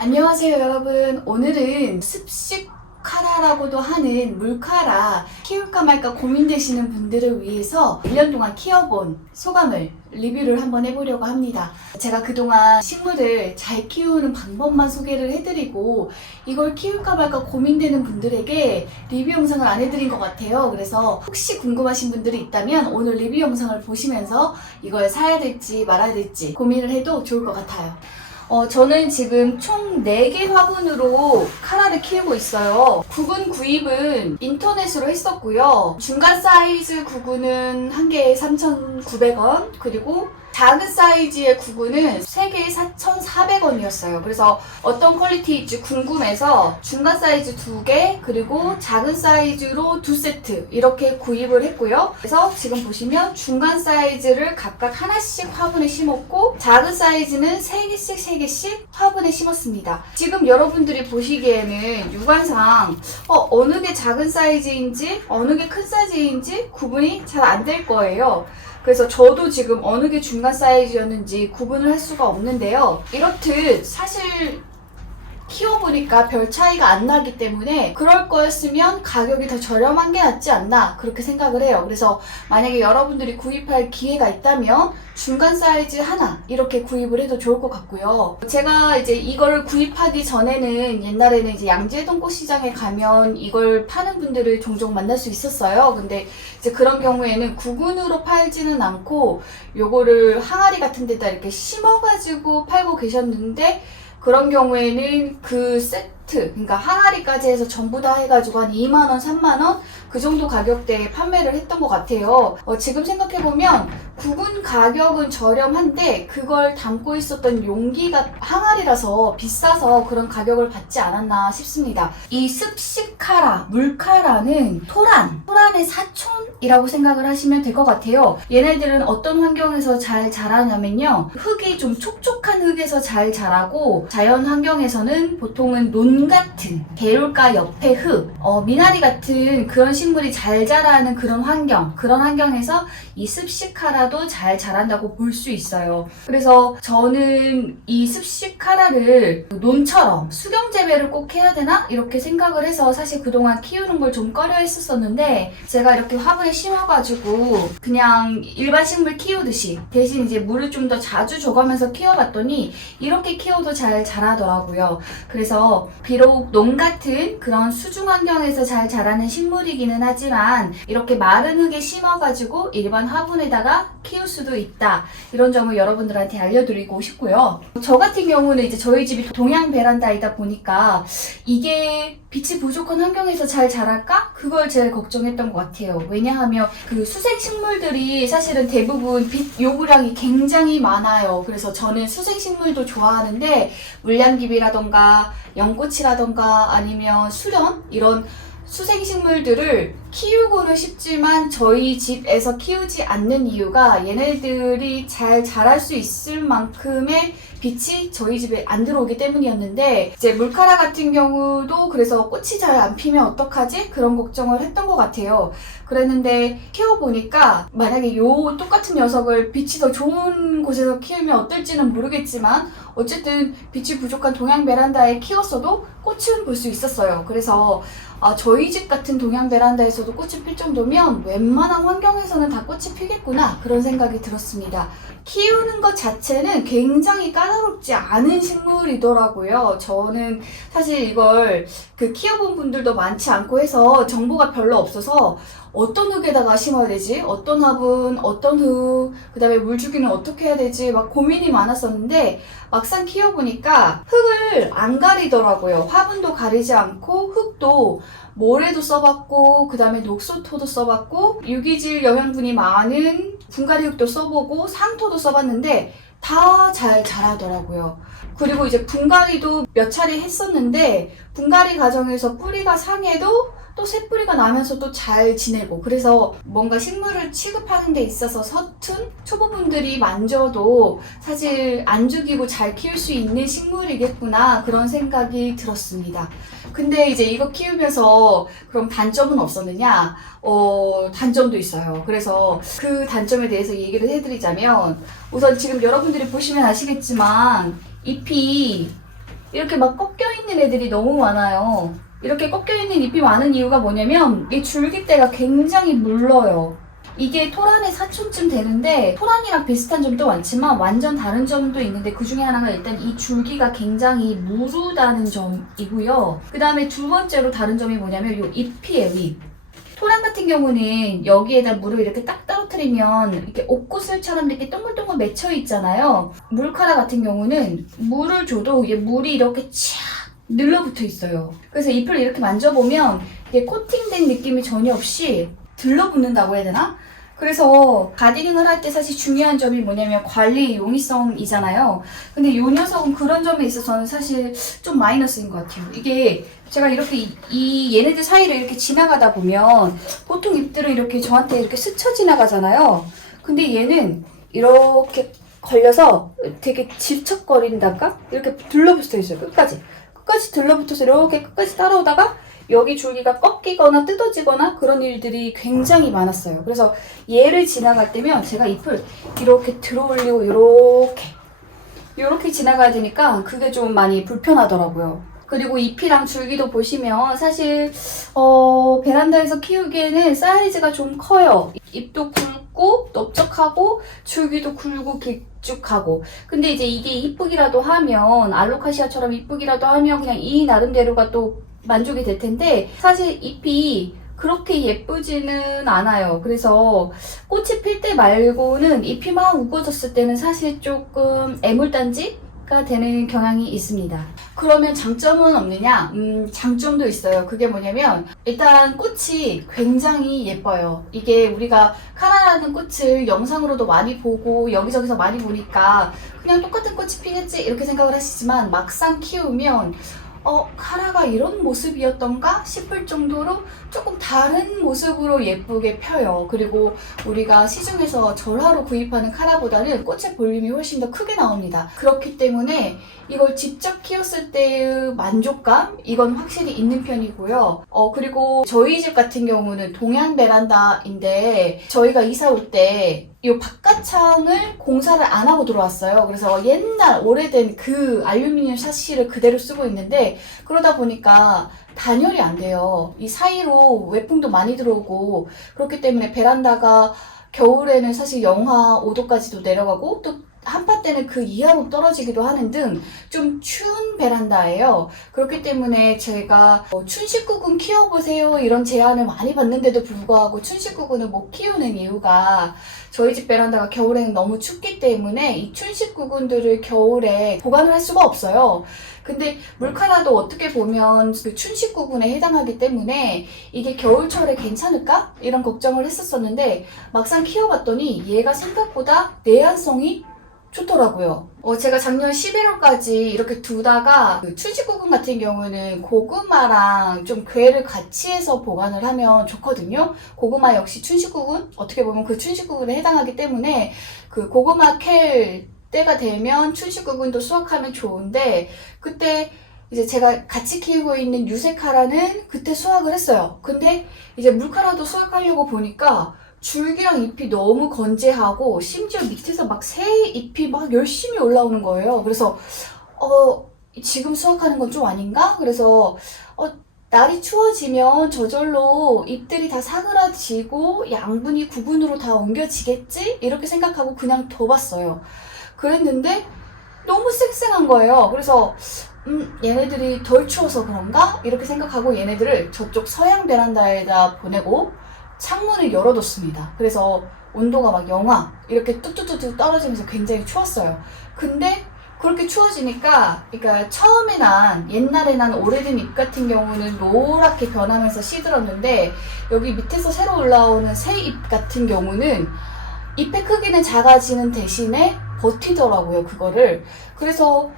안녕하세요 여러분. 오늘은 습식 카라라고도 하는 물카라 키울까 말까 고민되시는 분들을 위해서 1년 동안 키워본 소감을 리뷰를 한번 해보려고 합니다. 제가 그동안 식물을 잘 키우는 방법만 소개를 해드리고 이걸 키울까 말까 고민되는 분들에게 리뷰 영상을 안 해드린 것 같아요. 그래서 혹시 궁금하신 분들이 있다면 오늘 리뷰 영상을 보시면서 이걸 사야 될지 말아야 될지 고민을 해도 좋을 것 같아요. 저는 지금 총 4개 화분으로 카라를 키우고 있어요. 구근 구입은 인터넷으로 했었고요. 중간 사이즈 구근은 한 개에 3,900원, 그리고 작은 사이즈의 구근은 3개에 4,400원이었어요. 그래서 어떤 퀄리티일지 궁금해서 중간 사이즈 2개, 그리고 작은 사이즈로 2세트 이렇게 구입을 했고요. 그래서 지금 보시면 중간 사이즈를 각각 하나씩 화분에 심었고 작은 사이즈는 3개씩 화분에 심었습니다. 지금 여러분들이 보시기에는 육안상 어느 게 작은 사이즈인지 어느 게 큰 사이즈인지 구분이 잘 안 될 거예요. 그래서 저도 지금 어느 게 중간 사이즈였는지 구분을 할 수가 없는데요. 이렇듯 사실 키워보니까 별 차이가 안 나기 때문에 그럴 거였으면 가격이 더 저렴한 게 낫지 않나 그렇게 생각을 해요. 그래서 만약에 여러분들이 구입할 기회가 있다면 중간 사이즈 하나 이렇게 구입을 해도 좋을 것 같고요. 제가 이제 이걸 구입하기 전에는 옛날에는 이제 양재동 꽃시장에 가면 이걸 파는 분들을 종종 만날 수 있었어요. 근데 이제 그런 경우에는 구근으로 팔지는 않고 요거를 항아리 같은 데다 이렇게 심어가지고 팔고 계셨는데 그런 경우에는 그 세트, 그러니까 항아리까지 해서 전부 다 해가지고 한 2만원, 3만원 그 정도 가격대에 판매를 했던 것 같아요. 지금 생각해보면 구근 가격은 저렴한데 그걸 담고 있었던 용기가 항아리라서 비싸서 그런 가격을 받지 않았나 싶습니다. 이 습식카라, 물카라는 토란의 사촌이라고 생각을 하시면 될 것 같아요. 얘네들은 어떤 환경에서 잘 자라냐면요. 흙이 좀 촉촉한 흙에서 잘 자라고 자연 환경에서는 보통은 논 같은 개울가 옆에 흙, 미나리 같은 그런 식물이 잘 자라는 그런 환경에서 이 습식카라도 잘 자란다고 볼 수 있어요. 그래서 저는 이 습식카라를 논처럼 수경 재배를 꼭 해야 되나? 이렇게 생각을 해서 사실 그동안 키우는 걸 좀 꺼려 했었는데 제가 이렇게 화분에 심어가지고 그냥 일반 식물 키우듯이 대신 이제 물을 좀 더 자주 줘가면서 키워봤더니 이렇게 키워도 잘 자라더라고요. 그래서 비록 논 같은 그런 수중 환경에서 잘 자라는 식물이기는 하지만 이렇게 마른 흙에 심어가지고 일반 화분에다가 키울 수도 있다. 이런 점을 여러분들한테 알려드리고 싶고요. 저 같은 경우는 이제 저희 집이 동양 베란다이다 보니까 이게 빛이 부족한 환경에서 잘 자랄까? 그걸 제일 걱정했던 것 같아요. 왜냐하면 그 수생식물들이 사실은 대부분 빛 요구량이 굉장히 많아요. 그래서 저는 수생식물도 좋아하는데 물량기비라던가 연꽃이라던가 아니면 수련 이런 수생식물들을 키우고는 싶지만 저희 집에서 키우지 않는 이유가 얘네들이 잘 자랄 수 있을 만큼의 빛이 저희 집에 안 들어오기 때문이었는데 이제 물카라 같은 경우도 그래서 꽃이 잘 안 피면 어떡하지? 그런 걱정을 했던 것 같아요. 그랬는데 키워보니까 만약에 요 똑같은 녀석을 빛이 더 좋은 곳에서 키우면 어떨지는 모르겠지만 어쨌든 빛이 부족한 동양 베란다에 키웠어도 꽃은 볼 수 있었어요. 그래서 저희 집 같은 동양 베란다에서도 꽃이 필 정도면 웬만한 환경에서는 다 꽃이 피겠구나 그런 생각이 들었습니다. 키우는 것 자체는 굉장히 까다롭지 않은 식물이더라고요. 저는 사실 이걸 키워본 분들도 많지 않고 해서 정보가 별로 없어서 어떤 흙에다가 심어야 되지? 어떤 화분, 어떤 흙, 그 다음에 물주기는 어떻게 해야 되지? 막 고민이 많았었는데 막상 키워보니까 흙을 안 가리더라고요. 화분도 가리지 않고 흙도 모래도 써봤고 그 다음에 녹소토도 써봤고 유기질 영양분이 많은 분갈이흙도 써보고 상토도 써봤는데 다 잘 자라더라고요. 그리고 이제 분갈이도 몇 차례 했었는데 분갈이 과정에서 뿌리가 상해도 또 새뿌리가 나면서도 잘 지내고 그래서 뭔가 식물을 취급하는 데 있어서 서툰 초보분들이 만져도 사실 안 죽이고 잘 키울 수 있는 식물이겠구나 그런 생각이 들었습니다. 근데 이제 이거 키우면서 그럼 단점은 없었느냐? 단점도 있어요. 그래서 그 단점에 대해서 얘기를 해드리자면 우선 지금 여러분들이 보시면 아시겠지만 잎이 이렇게 막 꺾여있는 애들이 너무 많아요. 이렇게 꺾여있는 잎이 많은 이유가 뭐냐면 이 줄기대가 굉장히 물러요. 이게 토란의 사촌쯤 되는데 토란이랑 비슷한 점도 많지만 완전 다른 점도 있는데 그 중에 하나가 일단 이 줄기가 굉장히 무르다는 점이고요. 그 다음에 두 번째로 다른 점이 뭐냐면 이 잎이에요, 잎. 토란 같은 경우는 여기에다 물을 이렇게 딱 떨어뜨리면 이렇게 옥구슬처럼 이렇게 동글동글 맺혀 있잖아요. 물카라 같은 경우는 물을 줘도 이게 물이 이렇게 촥 늘러붙어 있어요. 그래서 잎을 이렇게 만져보면 이게 코팅된 느낌이 전혀 없이 들러붙는다고 해야 되나? 그래서 가디닝을 할 때 사실 중요한 점이 뭐냐면 관리 용이성이잖아요. 근데 이 녀석은 그런 점에 있어서는 사실 좀 마이너스인 것 같아요. 이게 제가 이렇게 이 얘네들 사이를 이렇게 지나가다 보면 보통 잎들은 이렇게 저한테 이렇게 스쳐 지나가잖아요. 근데 얘는 이렇게 걸려서 되게 질척거린달까? 이렇게 들러붙어 있어요. 끝까지 들러붙어서 이렇게 끝까지 따라오다가 여기 줄기가 꺾이거나 뜯어지거나 그런 일들이 굉장히 많았어요. 그래서 얘를 지나갈 때면 제가 잎을 이렇게 들어올리고 이렇게 지나가야 되니까 그게 좀 많이 불편하더라고요. 그리고 잎이랑 줄기도 보시면 사실 베란다에서 키우기에는 사이즈가 좀 커요. 잎도 굵고 넓적하고 줄기도 굵고 길쭉하고. 근데 이제 이게 이쁘기라도 하면 알로카시아처럼 이쁘기라도 하면 그냥 이 나름대로가 또 만족이 될 텐데 사실 잎이 그렇게 예쁘지는 않아요. 그래서 꽃이 필 때 말고는 잎이 막 우거졌을 때는 사실 조금 애물단지가 되는 경향이 있습니다. 그러면 장점은 없느냐? 장점도 있어요. 그게 뭐냐면 일단 꽃이 굉장히 예뻐요. 이게 우리가 카라라는 꽃을 영상으로도 많이 보고 여기저기서 많이 보니까 그냥 똑같은 꽃이 피겠지 이렇게 생각을 하시지만 막상 키우면 카라가 이런 모습이었던가 싶을 정도로 조금 다른 모습으로 예쁘게 펴요. 그리고 우리가 시중에서 절화로 구입하는 카라보다는 꽃의 볼륨이 훨씬 더 크게 나옵니다. 그렇기 때문에 이걸 직접 키웠을 때의 만족감? 이건 확실히 있는 편이고요. 그리고 저희 집 같은 경우는 동양 베란다인데 저희가 이사 올 때 이 바깥창을 공사를 안 하고 들어왔어요. 그래서 옛날 오래된 그 알루미늄 샤시를 그대로 쓰고 있는데 그러다 보니까 단열이 안 돼요. 이 사이로 외풍도 많이 들어오고 그렇기 때문에 베란다가 겨울에는 사실 영하 5도까지도 내려가고 또 한파 때는 그 이하로 떨어지기도 하는 등 좀 추운 베란다예요. 그렇기 때문에 제가 춘식구근 키워보세요 이런 제안을 많이 받는데도 불구하고 춘식구근을 못 키우는 이유가 저희 집 베란다가 겨울에는 너무 춥기 때문에 이 춘식구근들을 겨울에 보관을 할 수가 없어요. 근데 물카라도 어떻게 보면 그 춘식구근에 해당하기 때문에 이게 겨울철에 괜찮을까? 이런 걱정을 했었었는데 막상 키워봤더니 얘가 생각보다 내한성이 좋더라고요. 제가 작년 11월까지 이렇게 두다가 그 춘식구근 같은 경우는 고구마랑 좀 궤를 같이 해서 보관을 하면 좋거든요. 고구마 역시 춘식구근 어떻게 보면 그 춘식구근에 해당하기 때문에 그 고구마 캘 때가 되면 춘식구근도 수확하면 좋은데 그때 이제 제가 같이 키우고 있는 유세카라는 그때 수확을 했어요. 근데 이제 물카라도 수확하려고 보니까 줄기랑 잎이 너무 건재하고 심지어 밑에서 막 새 잎이 막 열심히 올라오는 거예요. 그래서 지금 수확하는 건 좀 아닌가? 그래서 날이 추워지면 저절로 잎들이 다 사그라지고 양분이 구근으로 다 옮겨지겠지? 이렇게 생각하고 그냥 둬봤어요. 그랬는데 너무 쌩쌩한 거예요. 그래서 얘네들이 덜 추워서 그런가? 이렇게 생각하고 얘네들을 저쪽 서양 베란다에다 보내고 창문을 열어뒀습니다. 그래서 온도가 막 영하 이렇게 뚝뚝뚝뚝 떨어지면서 굉장히 추웠어요. 근데 그렇게 추워지니까 그러니까 처음에 옛날에 난 오래된 잎 같은 경우는 노랗게 변하면서 시들었는데 여기 밑에서 새로 올라오는 새 잎 같은 경우는 잎의 크기는 작아지는 대신에 버티더라고요, 그거를. 그래서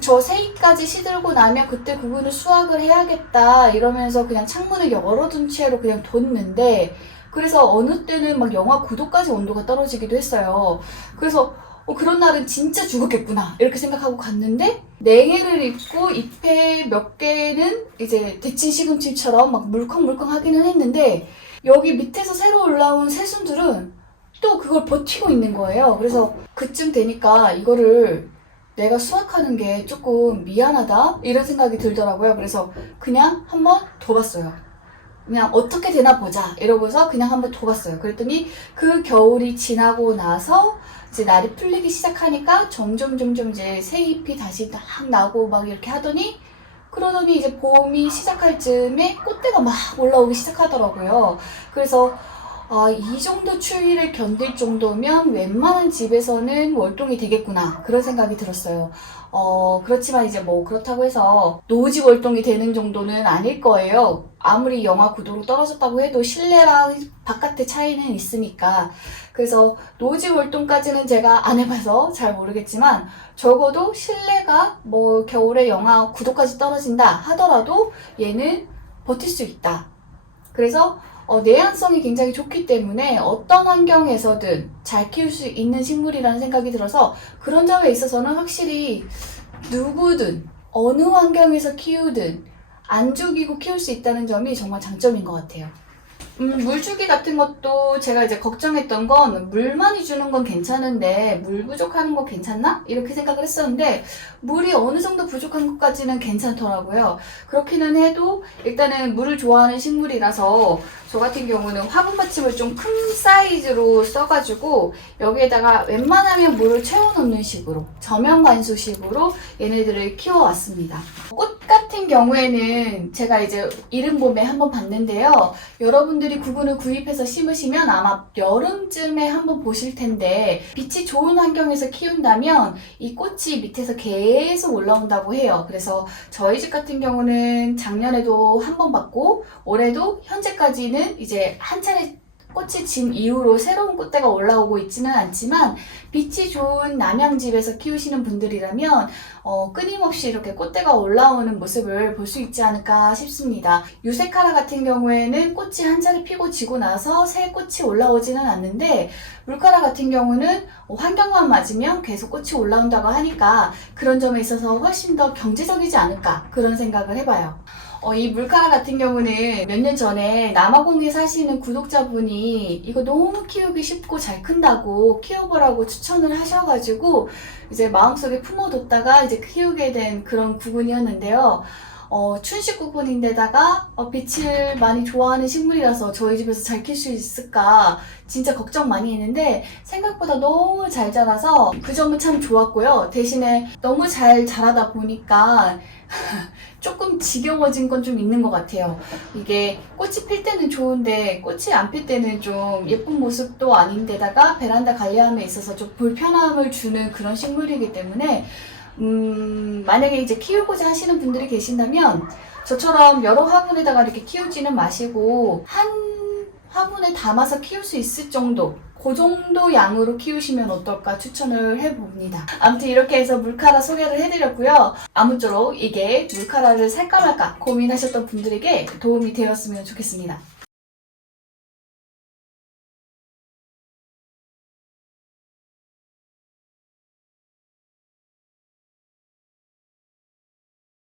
저 새잎까지 시들고 나면 그때 구근을 수확을 해야겠다 이러면서 그냥 창문을 열어둔 채로 그냥 뒀는데 그래서 어느 때는 막 영하 9도까지 온도가 떨어지기도 했어요. 그래서 그런 날은 진짜 죽었겠구나 이렇게 생각하고 갔는데 냉해를 입고 잎에 몇 개는 이제 데친 시금치처럼 막 물컹물컹 하기는 했는데 여기 밑에서 새로 올라온 새순들은 또 그걸 버티고 있는 거예요. 그래서 그쯤 되니까 이거를 내가 수확하는 게 조금 미안하다 이런 생각이 들더라고요. 그래서 그냥 한번 둬봤어요. 그냥 어떻게 되나 보자 이러고서 그냥 한번 둬봤어요. 그랬더니 그 겨울이 지나고 나서 이제 날이 풀리기 시작하니까 점점 이제 새 잎이 다시 딱 나고 막 이렇게 하더니 그러더니 이제 봄이 시작할 즈음에 꽃대가 막 올라오기 시작하더라고요. 그래서 이 정도 추위를 견딜 정도면 웬만한 집에서는 월동이 되겠구나 그런 생각이 들었어요. 그렇지만 이제 뭐 그렇다고 해서 노지 월동이 되는 정도는 아닐 거예요. 아무리 영하 9도로 떨어졌다고 해도 실내랑 바깥의 차이는 있으니까. 그래서 노지 월동까지는 제가 안 해봐서 잘 모르겠지만 적어도 실내가 뭐 겨울에 영하 9도까지 떨어진다 하더라도 얘는 버틸 수 있다. 그래서 내향성이 굉장히 좋기 때문에 어떤 환경에서든 잘 키울 수 있는 식물이라는 생각이 들어서 그런 점에 있어서는 확실히 누구든 어느 환경에서 키우든 안 죽이고 키울 수 있다는 점이 정말 장점인 것 같아요. 물주기 같은 것도 제가 이제 걱정했던 건 물 많이 주는 건 괜찮은데 물 부족하는 거 괜찮나? 이렇게 생각을 했었는데 물이 어느 정도 부족한 것까지는 괜찮더라고요. 그렇기는 해도 일단은 물을 좋아하는 식물이라서 저 같은 경우는 화분 받침을 좀 큰 사이즈로 써가지고 여기에다가 웬만하면 물을 채워놓는 식으로 저면 관수식으로 얘네들을 키워왔습니다. 꽃 같은 경우에는 제가 이제 이른 봄에 한번 봤는데요. 여러분들이 구근을 구입해서 심으시면 아마 여름쯤에 한번 보실 텐데 빛이 좋은 환경에서 키운다면 이 꽃이 밑에서 계속 올라온다고 해요. 그래서 저희 집 같은 경우는 작년에도 한번 봤고 올해도 현재까지는 이제 한 차례 꽃이 진 이후로 새로운 꽃대가 올라오고 있지는 않지만 빛이 좋은 남양집에서 키우시는 분들이라면 끊임없이 이렇게 꽃대가 올라오는 모습을 볼 수 있지 않을까 싶습니다. 유세카라 같은 경우에는 꽃이 한 차례 피고 지고 나서 새 꽃이 올라오지는 않는데 물카라 같은 경우는 환경만 맞으면 계속 꽃이 올라온다고 하니까 그런 점에 있어서 훨씬 더 경제적이지 않을까 그런 생각을 해봐요. 이 물카라 같은 경우는 몇 년 전에 남아공에 사시는 구독자분이 이거 너무 키우기 쉽고 잘 큰다고 키워보라고 추천을 하셔가지고 이제 마음속에 품어뒀다가 이제 키우게 된 그런 구근이었는데요. 춘식 구근인데다가 빛을 많이 좋아하는 식물이라서 저희 집에서 잘 키울 수 있을까 진짜 걱정 많이 했는데 생각보다 너무 잘 자라서 그 점은 참 좋았고요. 대신에 너무 잘 자라다 보니까 조금 지겨워진 건 좀 있는 것 같아요. 이게 꽃이 필 때는 좋은데 꽃이 안 필 때는 좀 예쁜 모습도 아닌데다가 베란다 관리함에 있어서 좀 불편함을 주는 그런 식물이기 때문에 만약에 이제 키우고자 하시는 분들이 계신다면 저처럼 여러 화분에다가 이렇게 키우지는 마시고 한 화분에 담아서 키울 수 있을 정도 그 정도 양으로 키우시면 어떨까 추천을 해봅니다. 아무튼 이렇게 해서 물카라 소개를 해드렸고요. 아무쪼록 이게 물카라를 살까 말까 고민하셨던 분들에게 도움이 되었으면 좋겠습니다.